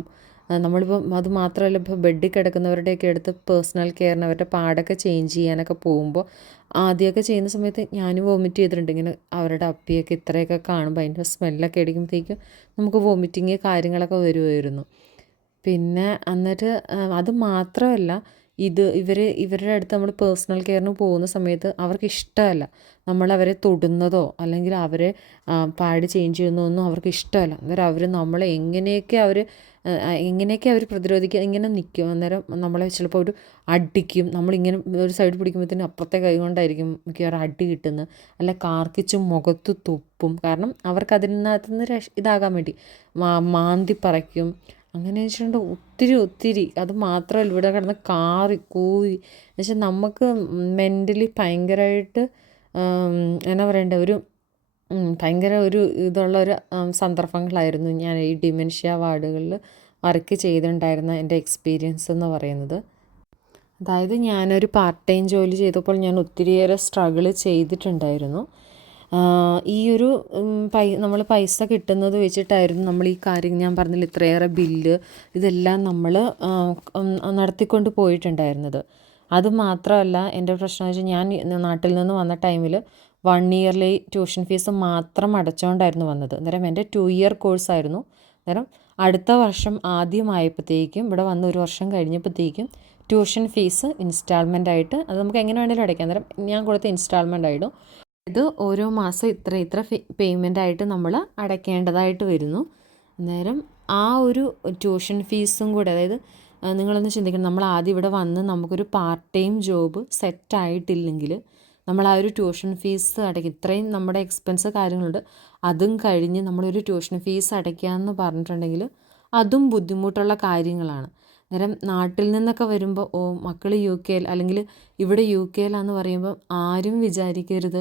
നമ്മളിപ്പം അത് മാത്രമല്ല, ഇപ്പോൾ ബെഡിൽ കിടക്കുന്നവരുടെയൊക്കെ അടുത്ത് പേഴ്സണൽ കെയറിന് അവരുടെ പാടൊക്കെ ചേഞ്ച് ചെയ്യാനൊക്കെ പോകുമ്പോൾ ആദ്യമൊക്കെ ചെയ്യുന്ന സമയത്ത് ഞാനും വോമിറ്റ് ചെയ്തിട്ടുണ്ട്. ഇങ്ങനെ അവരുടെ അപ്പിയൊക്കെ ഇത്രയൊക്കെ കാണുമ്പോൾ അതിൻ്റെ സ്മെല്ലൊക്കെ അടിക്കുമ്പോഴത്തേക്കും നമുക്ക് വോമിറ്റിങ് കാര്യങ്ങളൊക്കെ വരുമായിരുന്നു. പിന്നെ എന്നിട്ട് അത് മാത്രമല്ല, ഇവരുടെ അടുത്ത് നമ്മൾ പേഴ്സണൽ കെയറിന് പോകുന്ന സമയത്ത് അവർക്ക് ഇഷ്ടമല്ല നമ്മളവരെ തൊടുന്നതോ അല്ലെങ്കിൽ അവരെ പാഡ് ചേഞ്ച് ചെയ്യുന്നതൊന്നും അവർക്ക് ഇഷ്ടമല്ല. അന്നേരം നമ്മളെ എങ്ങനെയൊക്കെ അവർ പ്രതിരോധിക്കുക ഇങ്ങനെ നിൽക്കും. അന്നേരം നമ്മളെ ചിലപ്പോൾ ഒരു അടിക്കും. നമ്മളിങ്ങനെ ഒരു സൈഡ് പിടിക്കുമ്പോഴത്തേനും അപ്പുറത്തെ കൈ കൊണ്ടായിരിക്കും മിക്കവാറും അടി കിട്ടുന്നത്. അല്ല കാർക്കിച്ചും മുഖത്ത് തുപ്പും. കാരണം അവർക്ക് അതിനകത്തുനിന്ന് ഇതാകാൻ വേണ്ടി മാന്തി പറിക്കും. അങ്ങനെ വെച്ചിട്ടുണ്ടെങ്കിൽ ഒത്തിരി അത് മാത്രമല്ല, ഇവിടെ കിടന്ന് കൂവി എന്നുവെച്ചാൽ നമുക്ക് മെൻ്റലി ഭയങ്കരമായിട്ട് എന്നാ പറയണ്ടേ ഭയങ്കര ഇതുള്ള ഒരു സന്ദർഭങ്ങളായിരുന്നു ഞാൻ ഈ ഡിമെൻഷ്യ വാർഡുകളിൽ വർക്ക് ചെയ്തിട്ടുണ്ടായിരുന്ന എൻ്റെ എക്സ്പീരിയൻസ് എന്ന് പറയുന്നത്. അതായത് ഞാനൊരു പാർട്ട് ടൈം ജോലി ചെയ്തപ്പോൾ ഞാൻ ഒത്തിരിയേറെ സ്ട്രഗിൾ ചെയ്തിട്ടുണ്ടായിരുന്നു. ഈ ഒരു നമ്മൾ പൈസ കിട്ടുന്നത് വെച്ചിട്ടായിരുന്നു നമ്മൾ ഈ കാര്യം ഞാൻ പറഞ്ഞില്ല ഇത്രയേറെ ബില്ല് ഇതെല്ലാം നമ്മൾ നടത്തിക്കൊണ്ട് പോയിട്ടുണ്ടായിരുന്നത്. അതുമാത്രമല്ല, എൻ്റെ പ്രശ്നം എന്ന് വെച്ചാൽ ഞാൻ നാട്ടിൽ നിന്ന് വന്ന ടൈമിൽ 1 ഇയർലി ട്യൂഷൻ ഫീസ് മാത്രം അടച്ചുകൊണ്ടായിരുന്നു വന്നത്. അന്നേരം എൻ്റെ 2 ഇയർ കോഴ്സായിരുന്നു. അന്നേരം അടുത്ത വർഷം ആദ്യമായപ്പോഴത്തേക്കും ഇവിടെ വന്ന് 1 വർഷം കഴിഞ്ഞപ്പോഴത്തേക്കും ട്യൂഷൻ ഫീസ് ഇൻസ്റ്റാൾമെൻ്റ് ആയിട്ട് അത് നമുക്ക് എങ്ങനെ വേണമെങ്കിലും അടയ്ക്കാം. അന്നേരം ഞാൻ കൊടുത്ത ഇൻസ്റ്റാൾമെൻ്റ് ആയിരുന്നു. ഇത് ഓരോ മാസം ഇത്ര പേയ്മെൻ്റ് ആയിട്ട് നമ്മൾ അടയ്ക്കേണ്ടതായിട്ട് വരുന്നു. അന്നേരം ആ ഒരു ട്യൂഷൻ ഫീസും കൂടെ, അതായത് നിങ്ങളൊന്ന് ചിന്തിക്കണം, നമ്മൾ ആദ്യം ഇവിടെ വന്ന് നമുക്കൊരു പാർട്ട് ടൈം ജോബ് സെറ്റായിട്ടില്ലെങ്കിൽ നമ്മൾ ആ ഒരു ട്യൂഷൻ ഫീസ് അടയ്ക്കും. ഇത്രയും നമ്മുടെ എക്സ്പെൻസ് കാര്യങ്ങളുണ്ട്, അതും കഴിഞ്ഞ് നമ്മളൊരു ട്യൂഷൻ ഫീസ് അടയ്ക്കാമെന്ന് പറഞ്ഞിട്ടുണ്ടെങ്കിൽ അതും ബുദ്ധിമുട്ടുള്ള കാര്യങ്ങളാണ്. അന്നേരം നാട്ടിൽ നിന്നൊക്കെ വരുമ്പോൾ മക്കൾ യു കെയിൽ അല്ലെങ്കിൽ ഇവിടെ യു കെയിലാന്ന് പറയുമ്പോൾ ആരും വിചാരിക്കരുത്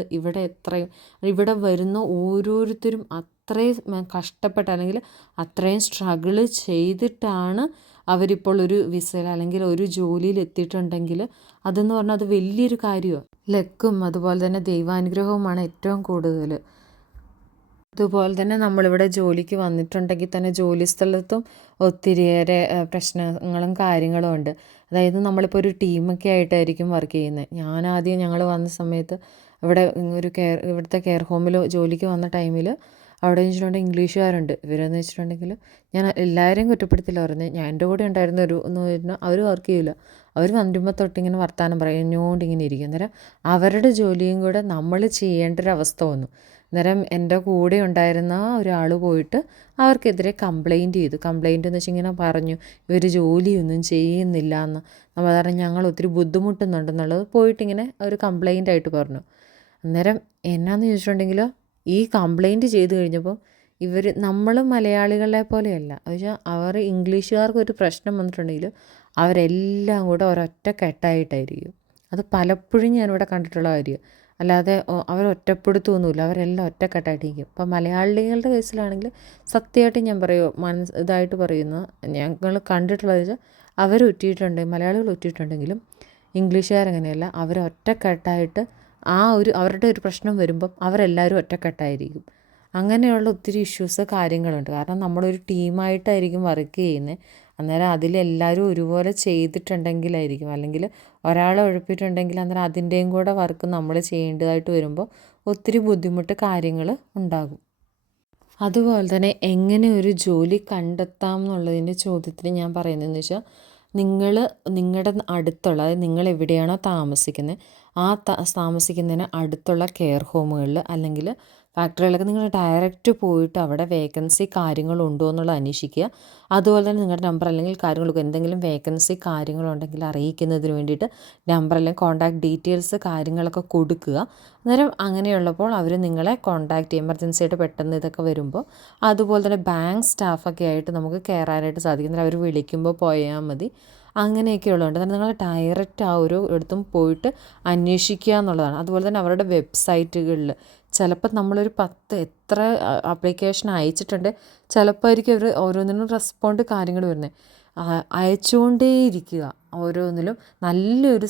ഇവിടെ വരുന്ന ഓരോരുത്തരും അത്രയും കഷ്ടപ്പെട്ട് അല്ലെങ്കിൽ അത്രയും സ്ട്രഗിൾ ചെയ്തിട്ടാണ് അവരിപ്പോൾ ഒരു വിസയിൽ അല്ലെങ്കിൽ ഒരു ജോലിയിൽ എത്തിയിട്ടുണ്ടെങ്കിൽ അതെന്ന് പറഞ്ഞാൽ അത് വലിയൊരു കാര്യമാണ്. ലക്കും അതുപോലെ തന്നെ ദൈവാനുഗ്രഹവുമാണ് ഏറ്റവും കൂടുതൽ. അതുപോലെ തന്നെ നമ്മളിവിടെ ജോലിക്ക് വന്നിട്ടുണ്ടെങ്കിൽ തന്നെ ജോലി സ്ഥലത്തും ഒത്തിരിയേറെ പ്രശ്നങ്ങളും കാര്യങ്ങളും ഉണ്ട്. അതായത് നമ്മളിപ്പോൾ ഒരു ടീമൊക്കെ ആയിട്ടായിരിക്കും വർക്ക് ചെയ്യുന്നത്. ഞങ്ങൾ വന്ന സമയത്ത് ഇവിടുത്തെ കെയർ ഹോമിൽ ജോലിക്ക് വന്ന ടൈമിൽ അവിടെ വെച്ചിട്ടുണ്ടെങ്കിൽ ഇംഗ്ലീഷുകാരുണ്ട്. ഇവരെന്ന് വെച്ചിട്ടുണ്ടെങ്കിൽ ഞാൻ എല്ലാവരെയും കുറ്റപ്പെടുത്തില്ല പറയുന്നത്. എൻ്റെ കൂടെ ഉണ്ടായിരുന്ന എന്ന് പറഞ്ഞാൽ അവർ വർക്ക് ചെയ്യില്ല. അവർ വരുമ്പോൾ തൊട്ടിങ്ങനെ വർത്താനം പറയും, ഇങ്ങനെ ഇരിക്കും. അന്നേരം അവരുടെ ജോലിയും കൂടെ നമ്മൾ ചെയ്യേണ്ട ഒരു അവസ്ഥ വന്നു. അന്നേരം എൻ്റെ കൂടെ ഉണ്ടായിരുന്ന ഒരാൾ പോയിട്ട് അവർക്കെതിരെ കംപ്ലയിൻറ്റ് ചെയ്തു. കംപ്ലയിൻറ്റ് എന്ന് വെച്ചാൽ ഇങ്ങനെ പറഞ്ഞു, ഇവർ ജോലിയൊന്നും ചെയ്യുന്നില്ല എന്ന്. നമ്മൾ പറഞ്ഞു ഞങ്ങൾ ഒത്തിരി ബുദ്ധിമുട്ടുന്നുണ്ടെന്നുള്ളത് പോയിട്ടിങ്ങനെ ഒരു കംപ്ലയിൻ്റ് ആയിട്ട് പറഞ്ഞു. അന്നേരം എന്നാന്ന് ചോദിച്ചിട്ടുണ്ടെങ്കിൽ ഈ കംപ്ലയിൻറ്റ് ചെയ്ത് കഴിഞ്ഞപ്പോൾ നമ്മൾ മലയാളികളെ പോലെയല്ല. അവർ ഇംഗ്ലീഷുകാർക്കൊരു പ്രശ്നം വന്നിട്ടുണ്ടെങ്കിൽ അവരെല്ലാം കൂടെ ഒരൊറ്റ കെട്ടായിട്ടായിരിക്കും. അത് പലപ്പോഴും ഞാനിവിടെ കണ്ടിട്ടുള്ള കാര്യം. അല്ലാതെ അവരൊറ്റപ്പെടുത്തുമൊന്നുമില്ല, അവരെല്ലാം ഒറ്റക്കെട്ടായിട്ടിരിക്കും. ഇപ്പം മലയാളികളുടെ കേസിലാണെങ്കിൽ സത്യമായിട്ട് ഞാൻ ഇതായിട്ട് പറയുന്നു, ഞങ്ങൾ കണ്ടിട്ടുള്ളത് വെച്ചാൽ മലയാളികൾ ഒറ്റിയിട്ടുണ്ടെങ്കിലും ഇംഗ്ലീഷുകാരങ്ങനെയല്ല, അവരൊറ്റക്കെട്ടായിട്ട് അവരുടെ ഒരു പ്രശ്നം വരുമ്പം അവരെല്ലാവരും ഒറ്റക്കെട്ടായിരിക്കും. അങ്ങനെയുള്ള ഒത്തിരി ഇഷ്യൂസ് കാര്യങ്ങളുണ്ട്. കാരണം നമ്മളൊരു ടീമായിട്ടായിരിക്കും വർക്ക് ചെയ്യുന്നത്. അന്നേരം അതിലെല്ലാവരും ഒരുപോലെ ചെയ്തിട്ടുണ്ടെങ്കിലായിരിക്കും, അല്ലെങ്കിൽ ഒരാളെ ഉഴപ്പിയിട്ടുണ്ടെങ്കിൽ അന്നേരം അതിൻ്റെയും കൂടെ വർക്ക് നമ്മൾ ചെയ്യേണ്ടതായിട്ട് വരുമ്പോൾ ഒത്തിരി ബുദ്ധിമുട്ട് കാര്യങ്ങൾ ഉണ്ടാകും. അതുപോലെ തന്നെ എങ്ങനെ ഒരു ജോലി കണ്ടെത്താം എന്നുള്ളതിൻ്റെ ചോദ്യത്തിന് ഞാൻ പറയുന്നതെന്ന് വെച്ചാൽ, നിങ്ങളുടെ അടുത്തുള്ള, അതായത് നിങ്ങൾ എവിടെയാണോ താമസിക്കുന്നത് താമസിക്കുന്നതിന് അടുത്തുള്ള കെയർ ഹോമുകളിൽ അല്ലെങ്കിൽ ഫാക്ടറികളൊക്കെ നിങ്ങൾ ഡയറക്റ്റ് പോയിട്ട് അവിടെ വേക്കൻസി കാര്യങ്ങളുണ്ടോ എന്നുള്ളത് അന്വേഷിക്കുക. അതുപോലെ തന്നെ നിങ്ങളുടെ നമ്പർ അല്ലെങ്കിൽ കാര്യങ്ങളൊക്കെ എന്തെങ്കിലും വേക്കൻസി കാര്യങ്ങളുണ്ടെങ്കിൽ അറിയിക്കുന്നതിന് വേണ്ടിയിട്ട് നമ്പർ അല്ലെങ്കിൽ കോൺടാക്ട് ഡീറ്റെയിൽസ് കാര്യങ്ങളൊക്കെ കൊടുക്കുക. അന്നേരം അങ്ങനെയുള്ളപ്പോൾ അവർ നിങ്ങളെ കോൺടാക്ട് ചെയ്യും. എമർജൻസി ആയിട്ട് പെട്ടെന്ന് ഇതൊക്കെ വരുമ്പോൾ. അതുപോലെ തന്നെ ബാങ്ക് സ്റ്റാഫൊക്കെ ആയിട്ട് നമുക്ക് കയറാനായിട്ട് സാധിക്കും. അന്നേരം അവർ വിളിക്കുമ്പോൾ പോയാൽ മതി. അങ്ങനെയൊക്കെ ഉള്ളതുകൊണ്ട് തന്നെ നിങ്ങൾ ഡയറക്റ്റ് ആ ഒരു ഇടത്തും പോയിട്ട് അന്വേഷിക്കുക എന്നുള്ളതാണ്. അതുപോലെ തന്നെ അവരുടെ വെബ്സൈറ്റുകളിൽ ചിലപ്പോൾ നമ്മളൊരു എത്ര ആപ്ലിക്കേഷൻ അയച്ചിട്ടുണ്ട്, ചിലപ്പോൾ ആയിരിക്കും അവർ ഓരോന്നിനും റെസ്പോണ്ട് കാര്യങ്ങൾ വരുന്നത്. അയച്ചുകൊണ്ടേയിരിക്കുക ഓരോന്നിലും. നല്ലൊരു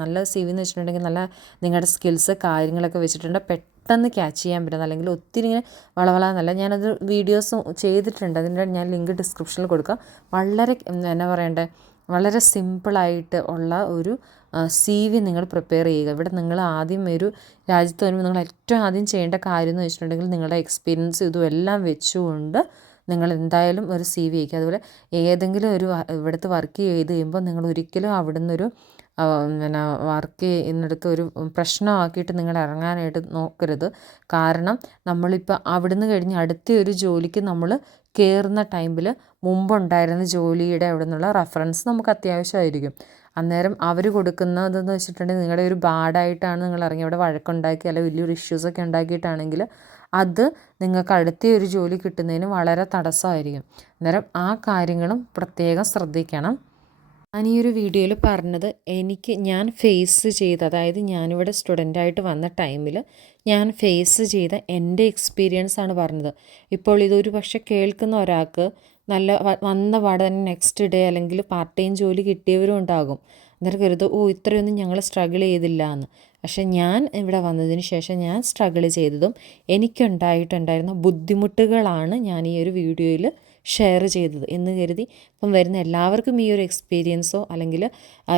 നല്ല CV എന്ന് വെച്ചിട്ടുണ്ടെങ്കിൽ നല്ല നിങ്ങളുടെ സ്കിൽസ് കാര്യങ്ങളൊക്കെ വെച്ചിട്ടുണ്ട് പെട്ടെന്ന് ക്യാച്ച് ചെയ്യാൻ പറ്റുന്നത്. അല്ലെങ്കിൽ ഒത്തിരി ഇങ്ങനെ വളവളാന്നല്ല, ഞാനത് വീഡിയോസ് ചെയ്തിട്ടുണ്ട്, അതിൻ്റെ ഞാൻ ലിങ്ക് ഡിസ്ക്രിപ്ഷനിൽ കൊടുക്കാം. വളരെ സിമ്പിളായിട്ട് ഉള്ള ഒരു CV നിങ്ങൾ പ്രിപ്പയർ ചെയ്യുക. ഇവിടെ നിങ്ങൾ ആദ്യം ഒരു രാജ്യത്ത് വരുമ്പോൾ നിങ്ങൾ ഏറ്റവും ആദ്യം ചെയ്യേണ്ട കാര്യം എന്ന് വെച്ചിട്ടുണ്ടെങ്കിൽ നിങ്ങളുടെ എക്സ്പീരിയൻസ് ഇതും എല്ലാം വെച്ചുകൊണ്ട് നിങ്ങൾ എന്തായാലും ഒരു CV അയക്കുക. അതുപോലെ ഏതെങ്കിലും ഒരു ഇവിടുത്തെ വർക്ക് ചെയ്ത് കഴിയുമ്പോൾ നിങ്ങൾ ഒരിക്കലും അവിടെ നിന്നൊരു വർക്ക് ചെയ്യുന്നിടത്ത് ഒരു പ്രശ്നമാക്കിയിട്ട് നിങ്ങൾ ഇറങ്ങാനായിട്ട് നോക്കരുത്. കാരണം നമ്മളിപ്പോൾ അവിടുന്ന് കഴിഞ്ഞ് അടുത്ത ഒരു ജോലിക്ക് നമ്മൾ കയറുന്ന ടൈമിൽ മുമ്പുണ്ടായിരുന്ന ജോലിയുടെ അവിടെ നിന്നുള്ള റെഫറൻസ് നമുക്ക് അത്യാവശ്യമായിരിക്കും. അന്നേരം അവർ കൊടുക്കുന്നതെന്ന് വെച്ചിട്ടുണ്ടെങ്കിൽ നിങ്ങളുടെ ഒരു ബാഡായിട്ടാണ് നിങ്ങൾ ഇറങ്ങി അവിടെ വഴക്കുണ്ടാക്കി അല്ലെങ്കിൽ വലിയൊരു ഇഷ്യൂസൊക്കെ ഉണ്ടാക്കിയിട്ടാണെങ്കിൽ അത് നിങ്ങൾക്ക് അടുത്ത ഒരു ജോലി കിട്ടുന്നതിന് വളരെ തടസ്സമായിരിക്കും. അന്നേരം ആ കാര്യങ്ങളും പ്രത്യേകം ശ്രദ്ധിക്കണം. ഞാൻ ഈ ഒരു വീഡിയോയിൽ പറഞ്ഞത് ഞാൻ ഫേസ് ചെയ്ത, അതായത് ഞാനിവിടെ സ്റ്റുഡൻ്റായിട്ട് വന്ന ടൈമിൽ ഞാൻ ഫേസ് ചെയ്ത എൻ്റെ എക്സ്പീരിയൻസാണ് പറഞ്ഞത്. ഇപ്പോൾ ഇതൊരു പക്ഷേ കേൾക്കുന്ന ഒരാൾക്ക് വന്ന പാടെ തന്നെ നെക്സ്റ്റ് ഡേ അല്ലെങ്കിൽ പാർട്ട് ടൈം ജോലി കിട്ടിയവരും ഉണ്ടാകും. അന്നേരം കരുതും ഇത്രയൊന്നും ഞങ്ങൾ സ്ട്രഗിൾ ചെയ്തില്ല എന്ന്. പക്ഷേ ഞാൻ ഇവിടെ വന്നതിന് ശേഷം ഞാൻ സ്ട്രഗിൾ ചെയ്തതും എനിക്കുണ്ടായിട്ടുണ്ടായിരുന്ന ബുദ്ധിമുട്ടുകളാണ് ഞാൻ ഈ ഒരു വീഡിയോയിൽ ഷെയർ ചെയ്തത് എന്ന് കരുതി ഇപ്പം വരുന്ന എല്ലാവർക്കും ഈ ഒരു എക്സ്പീരിയൻസോ അല്ലെങ്കിൽ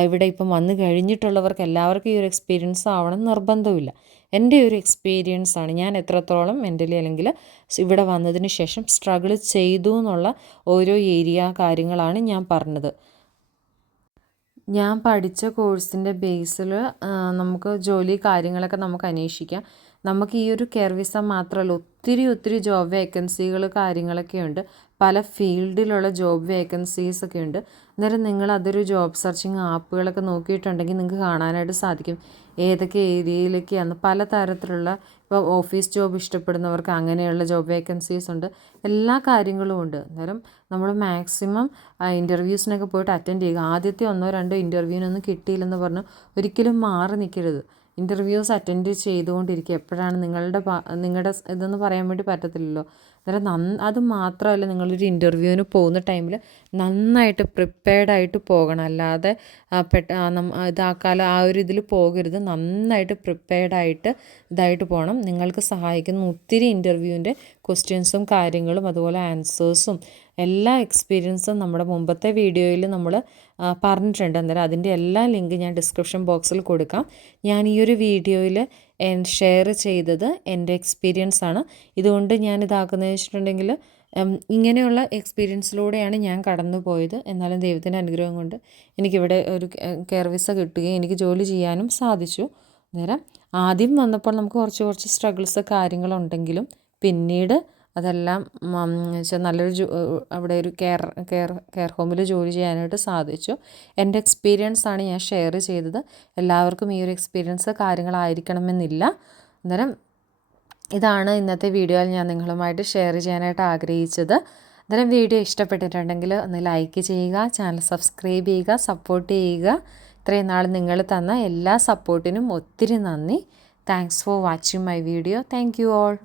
ഇവിടെ ഇപ്പം വന്നു കഴിഞ്ഞിട്ടുള്ളവർക്ക് എല്ലാവർക്കും ഈ ഒരു എക്സ്പീരിയൻസ് ആവണം നിർബന്ധമില്ല. എൻ്റെ ഒരു എക്സ്പീരിയൻസാണ്. ഞാൻ എത്രത്തോളം മെൻ്റലി അല്ലെങ്കിൽ ഇവിടെ വന്നതിന് ശേഷം സ്ട്രഗിൾ ചെയ്തു എന്നുള്ള ഓരോ കാര്യങ്ങളാണ് ഞാൻ പറഞ്ഞത്. ഞാൻ പഠിച്ച കോഴ്സിൻ്റെ ബേസിൽ നമുക്ക് ജോലി കാര്യങ്ങളൊക്കെ നമുക്ക് അന്വേഷിക്കാം. നമുക്ക് ഈ ഒരു കെയർ വിസ മാത്രമല്ല, ഒത്തിരി ജോബ് വേക്കൻസികൾ കാര്യങ്ങളൊക്കെ ഉണ്ട്. പല ഫീൽഡിലുള്ള ജോബ് വേക്കൻസീസ് ഒക്കെ ഉണ്ട്. അന്നേരം നിങ്ങൾ അതൊരു ജോബ് സെർച്ചിങ് ആപ്പുകളൊക്കെ നോക്കിയിട്ടുണ്ടെങ്കിൽ നിങ്ങൾക്ക് കാണാനായിട്ട് സാധിക്കും ഏതൊക്കെ ഏരിയയിലേക്കാണ്. പല തരത്തിലുള്ള ഇപ്പോൾ ഓഫീസ് ജോബ് ഇഷ്ടപ്പെടുന്നവർക്ക് അങ്ങനെയുള്ള ജോബ് വേക്കൻസീസ് ഉണ്ട്, എല്ലാ കാര്യങ്ങളും ഉണ്ട്. അന്നേരം നമ്മൾ മാക്സിമം ഇൻ്റർവ്യൂസിനൊക്കെ പോയിട്ട് അറ്റൻഡ് ചെയ്യുക. ആദ്യത്തെ 1-2 ഇൻ്റർവ്യൂവിനൊന്നും കിട്ടിയില്ലെന്ന് പറഞ്ഞ് ഒരിക്കലും മാറി നിൽക്കരുത്. ഇൻ്റർവ്യൂസ് അറ്റൻഡ് ചെയ്തുകൊണ്ടിരിക്കുക. എപ്പോഴാണ് നിങ്ങളുടെ ഇതെന്ന് പറയാൻ വേണ്ടി പറ്റത്തില്ലല്ലോ. അന്നേരം അത് മാത്രമല്ല, നിങ്ങളൊരു ഇൻ്റർവ്യൂവിന് പോകുന്ന ടൈമിൽ നന്നായിട്ട് പ്രിപ്പയർഡായിട്ട് പോകണം. അല്ലാതെ ഇതാക്കാലോ ആ ഒരു ഇതിൽ പോകരുത്. നന്നായിട്ട് പ്രിപ്പയർഡായിട്ട് ഇതായിട്ട് പോകണം. നിങ്ങൾക്ക് സഹായിക്കുന്ന ഒത്തിരി ഇൻ്റർവ്യൂവിൻ്റെ ക്വസ്റ്റ്യൻസും കാര്യങ്ങളും അതുപോലെ ആൻസേഴ്സും എല്ലാ എക്സ്പീരിയൻസും നമ്മുടെ മുമ്പത്തെ വീഡിയോയിൽ നമ്മൾ പറഞ്ഞിട്ടുണ്ട്. അന്നേരം അതിൻ്റെ എല്ലാ ലിങ്ക് ഞാൻ ഡിസ്ക്രിപ്ഷൻ ബോക്സിൽ കൊടുക്കാം. ഞാൻ ഈ ഒരു വീഡിയോയിൽ ഷെയർ ചെയ്തത് എൻ്റെ എക്സ്പീരിയൻസ് ആണ്. ഇതുകൊണ്ട് ഞാൻ ഇതാക്കുന്നതെന്ന് വെച്ചിട്ടുണ്ടെങ്കിൽ ഇങ്ങനെയുള്ള എക്സ്പീരിയൻസിലൂടെയാണ് ഞാൻ കടന്നു പോയത്. എന്നാലും ദൈവത്തിൻ്റെ അനുഗ്രഹം കൊണ്ട് എനിക്കിവിടെ ഒരു കെയർ വിസ കിട്ടുകയും എനിക്ക് ജോലി ചെയ്യാനും സാധിച്ചു. അന്നേരം ആദ്യം വന്നപ്പോൾ നമുക്ക് കുറച്ച് സ്ട്രഗിൾസ് കാര്യങ്ങളുണ്ടെങ്കിലും പിന്നീട് അതെല്ലാം വെച്ചാൽ നല്ലൊരു അവിടെ ഒരു കെയർ ഹോമിൽ ജോലി ചെയ്യാനായിട്ട് സാധിച്ചു. എൻ്റെ എക്സ്പീരിയൻസ് ആണ് ഞാൻ ഷെയർ ചെയ്തത്. എല്ലാവർക്കും ഈ ഒരു എക്സ്പീരിയൻസ് കാര്യങ്ങളായിരിക്കണമെന്നില്ല. അന്നേരം ഇതാണ് ഇന്നത്തെ വീഡിയോയിൽ ഞാൻ നിങ്ങളുമായിട്ട് ഷെയർ ചെയ്യാനായിട്ട് ആഗ്രഹിച്ചത്. അന്നേരം വീഡിയോ ഇഷ്ടപ്പെട്ടിട്ടുണ്ടെങ്കിൽ ഒന്ന് ലൈക്ക് ചെയ്യുക, ചാനൽ സബ്സ്ക്രൈബ് ചെയ്യുക, സപ്പോർട്ട് ചെയ്യുക. ഇത്രയും നാൾ നിങ്ങൾ തന്ന എല്ലാ സപ്പോർട്ടിനും ഒത്തിരി നന്ദി. Thanks for watching my video. Thank you all.